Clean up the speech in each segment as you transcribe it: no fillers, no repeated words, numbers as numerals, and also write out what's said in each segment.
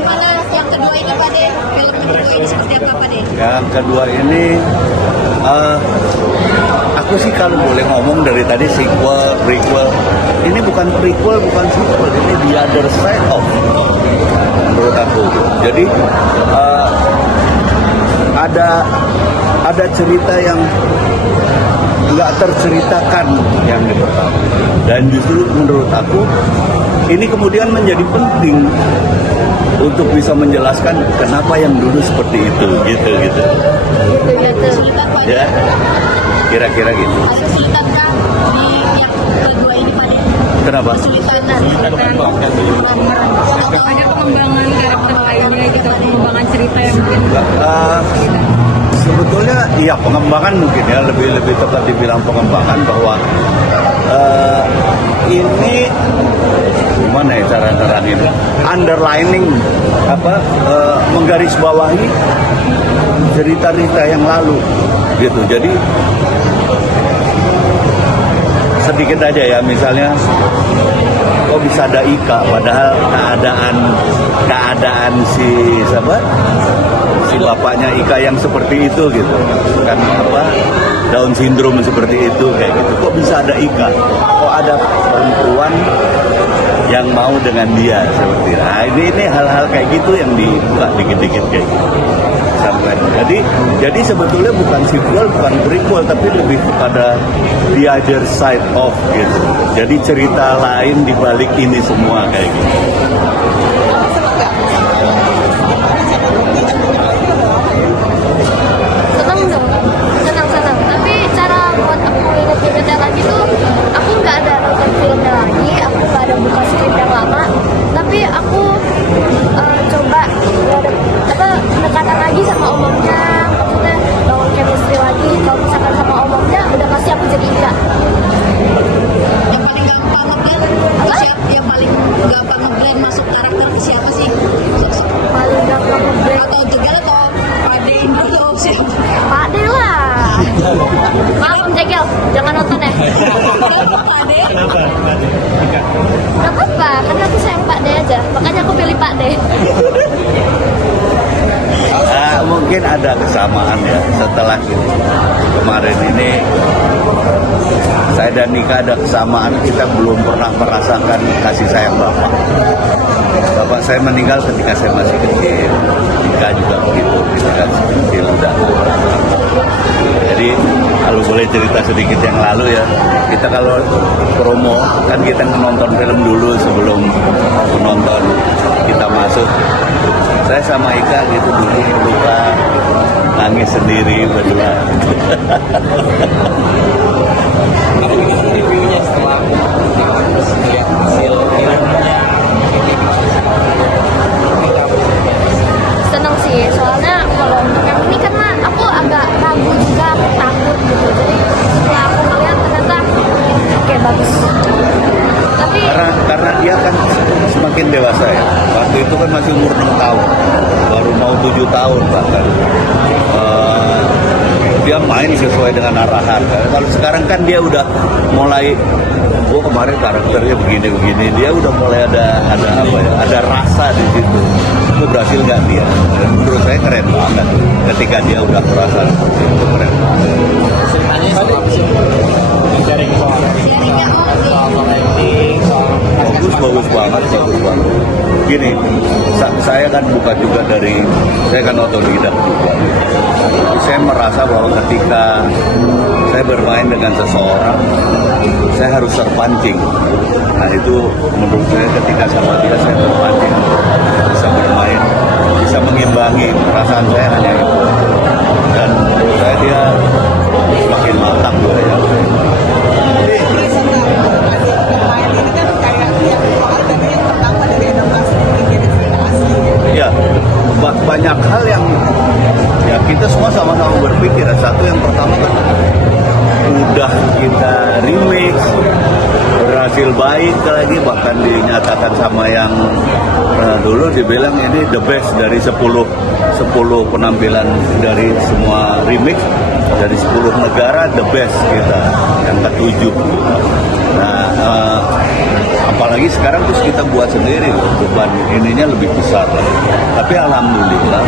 gimana yang kedua ini Pak De? Film yang kedua ini seperti apa Pak De? Yang kedua ini, aku sih kalau boleh ngomong dari tadi sequel, prequel. Ini bukan prequel, bukan sequel. Ini the other side of, menurut aku. Jadi ada cerita yang nggak terceritakan yang di pertama. Dan justru menurut aku ini kemudian menjadi penting untuk bisa menjelaskan kenapa yang dulu seperti itu, gitu. Ya, kira-kira gitu. Ada kesulitan kan di yang kedua ini Pak De? Kenapa? Kesulitan Ada pengembangan karakter lainnya gitu, pengembangan cerita yang mungkin Sebetulnya iya pengembangan mungkin ya lebih tepat dibilang pengembangan bahwa ini gimana ya cara terangin underlining menggarisbawahi cerita-cerita yang lalu gitu. Jadi sedikit aja ya, misalnya kok bisa ada Ika padahal keadaan si bapaknya Ika yang seperti itu gitu kan, Down syndrome seperti itu kayak gitu. Kok bisa ada Ika, kok ada perempuan yang mau dengan dia seperti itu. Nah, ini hal-hal kayak gitu yang dibuka dikit-dikit kayak gitu sampai jadi sebetulnya bukan sequel, bukan prequel, tapi lebih kepada the other side of gitu. Jadi cerita lain di balik ini semua kayak gitu. Senang. Tapi cara buat aku inget-ingetnya lagi tuh, aku nggak ada nonton filmnya lagi, aku nggak ada buka skrip yang lama, tapi aku coba pendekatan lagi sama omongnya, maksudnya bangun chemistry lagi. Kalau misalkan sama omongnya udah pasti aku jadi Ika. yang paling gampang nge-blend siapa? Yang paling gampang nge-blend masuk karakter ke siapa sih? Paling gampang nge-break Atau Jegal atau Pak De atau siapa? Pak De lah. Maaf Om Jegel, jangan nonton ya. Pak De? Gak apa-apa, karena aku sayang Pak De aja, makanya aku pilih Pak De. Mungkin ada kesamaan ya setelah kemarin ini saya dan Nika ada kesamaan, kita belum pernah merasakan kasih sayang bapak saya meninggal ketika saya masih kecil, Nika juga begitu ketika kecil udah. Jadi kalau boleh cerita sedikit yang lalu ya, kita kalau promo kan kita nonton film dulu sebelum menonton kita masuk. Saya sama Ika gitu dulu lupa nangis sendiri berdua. Ada gitu reviewnya setelah terus melihat hasil filmnya. Seneng sih, soalnya kalau untuk yang ini karena aku agak ragu juga, aku takut gitu. Jadi setelah aku melihat ternyata oke, bagus. Tapi Karena dia kan semakin dewasa ya. Waktu itu kan masih umur 6 tahun, baru mau 7 tahun bahkan. Dia main sesuai dengan arahan. Kalau sekarang kan dia udah mulai, kemarin karakternya begini, dia udah mulai ada rasa di situ. Itu berhasil nggak dia? Menurut saya keren banget. Ketika dia udah merasa seperti itu, keren banget. Ceritanya soal apa sih? Sharing soal acting, Bagus banget. Gini, saya kan bukan juga saya kan otodidak juga. Saya merasa bahwa ketika saya bermain dengan seseorang, saya harus terpancing. Nah itu menurut saya ketika sama dia saya terpancing, bisa bermain, bisa mengimbangi perasaan saya hanya itu. Dan menurut saya dia semakin matang juga ya. Ya, banyak hal yang ya kita semua sama-sama berpikir. Satu yang pertama kan udah kita remix, berhasil baik lagi, bahkan dinyatakan sama yang dulu dibilang ini the best dari 10 penampilan dari semua remix dari 10 negara, the best kita yang ke-7. Nah, apalagi sekarang terus kita buat sendiri, beban ininya lebih besar lah. Tapi alhamdulillah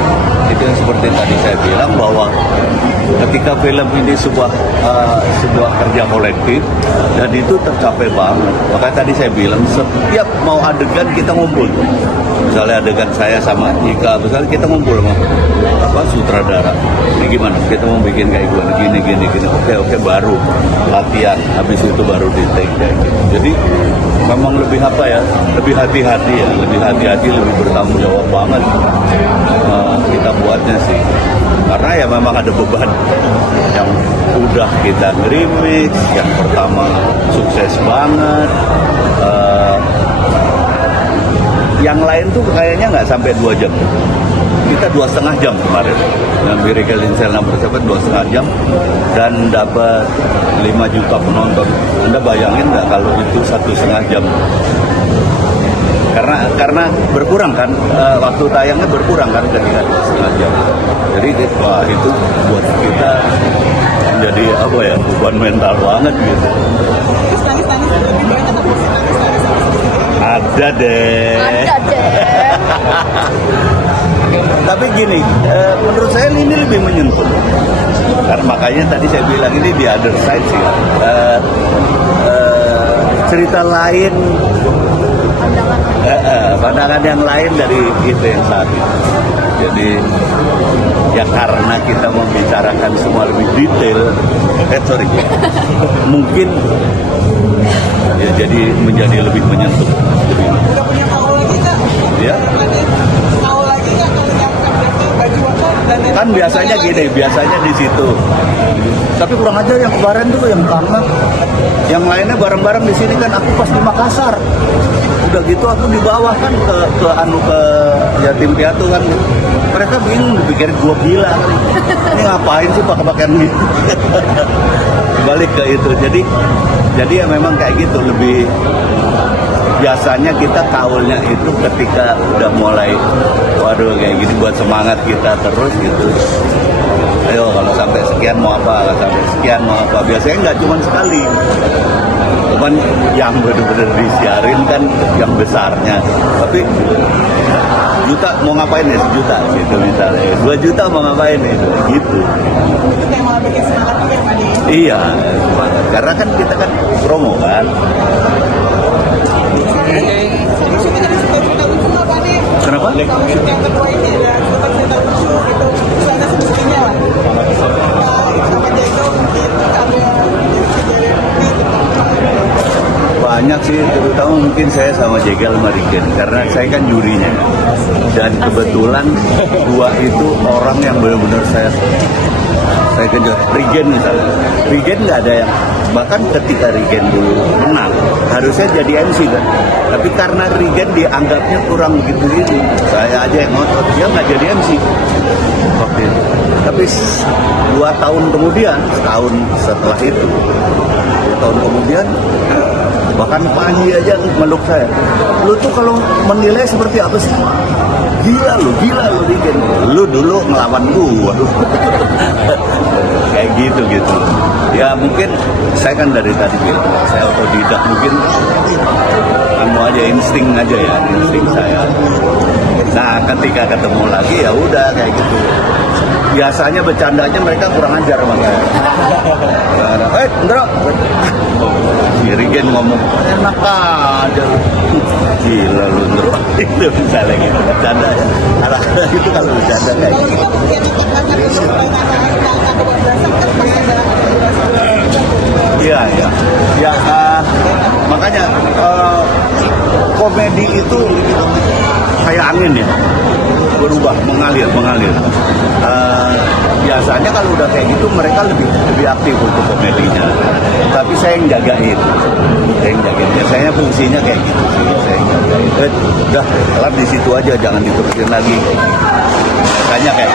itu yang seperti tadi saya bilang bahwa ketika film ini sebuah kerja kolektif dan itu tercapai banget. Makanya tadi saya bilang setiap mau adegan kita ngumpul. Misalnya adegan saya sama Ika, misalnya kita ngumpul sama sutradara. Ini gimana? Kita mau bikin kayak gini. Oke, baru latihan. Habis itu baru di take kayak gitu. Jadi memang lebih lebih hati-hati ya, lebih bertanggung jawab banget kita buatnya sih. Karena ya memang ada beban yang udah kita nge-remix, yang pertama sukses banget. Yang lain tuh kayaknya nggak sampai 2 jam. Kita 2,5 jam kemarin. Dengan Miracle in Cell Number 7 2,5 jam dan dapat 5 juta penonton. Anda bayangin nggak kalau itu 1,5 jam? Karena berkurang kan, waktu tayangnya berkurang kan ketika 2,5 jam. Jadi wah, itu buat kita menjadi beban mental banget gitu. Ada deh. Tapi gini, menurut saya ini lebih menyentuh. Karena makanya tadi saya bilang ini di other side sih. Cerita lain, pandangan yang lain dari itu yang saat ini. Jadi ya karena kita membicarakan semua lebih detail, mungkin ya jadi menjadi lebih menyentuh. Udah punya tahu lagi nggak? Ya. Tahu lagi nggak kalau nyampe baju apa? Kan biasanya gini, biasanya di situ. Tapi kurang aja yang kemarin tuh yang karena yang lainnya bareng-bareng di sini kan aku pas di Makassar. Udah gitu aku di bawah kan ke yatim piatu kan. Mereka bingung dipikir gua gila kan. Ini ngapain sih pakai-pakaian gitu. Balik ke itu. Jadi ya memang kayak gitu, lebih biasanya kita kaulnya itu ketika udah mulai waduh kayak gini buat semangat kita terus gitu. Ayo kalau sampai sekian mau apa, sampai sekian mau apa. Biasanya nggak cuma sekali. Cuman yang benar-benar disiarin kan yang besarnya. Tapi juta mau ngapain ya, 1 juta gitu misalnya. 2 juta mau ngapain ya, gitu. Itu yang malah bikin semangat juga Pak Adi. Iya, karena kan kita kan promo kan. Jadi suka dari cerita lucu nggak Pak Adi? Kenapa? Kalau shoot yang kedua ini ada cerita lucu gitu. Bisa ada sebetulnya lah. Sama Jago mungkin ada kejadian gitu. Banyak sih, terutama mungkin saya sama Jegal sama Rigen, karena saya kan jurinya. Dan kebetulan 2 itu orang yang benar-benar saya kejar. Rigen misalnya, Rigen nggak ada yang, bahkan ketika Rigen dulu menang, harusnya jadi MC kan. Tapi karena Rigen dianggapnya kurang begitu ini, saya aja yang ngotot, dia nggak jadi MC waktu itu. Tapi 2 tahun kemudian, setahun setelah itu, 2 tahun kemudian, bahkan Panji aja meluk saya. Lu tuh kalau menilai seperti apa sih? Gila lu Rigen. Lu dulu ngelawan gua. Kayak gitu. Ya mungkin saya kan dari tadi bilang, saya otodidak mungkin aja insting saya. Nah ketika ketemu lagi ya udah kayak gitu. Biasanya bercandanya mereka kurang ajar sama saya. Ndro, si Rigen ngomong enak aja lu. Gila lu Ndro. Itu misalnya gitu bercanda ya. Alah itu kalau bercanda kayak gitu. Iya. Ya makanya komedi itu kayak angin ya, berubah, mengalir. Biasanya kalau udah kayak gitu mereka lebih aktif untuk komedinya. Tapi saya yang jagain. Biasanya fungsinya kayak gitu sih. Saya yang jagain. Udah, kelar di situ aja, jangan diterusin lagi. Biasanya kayak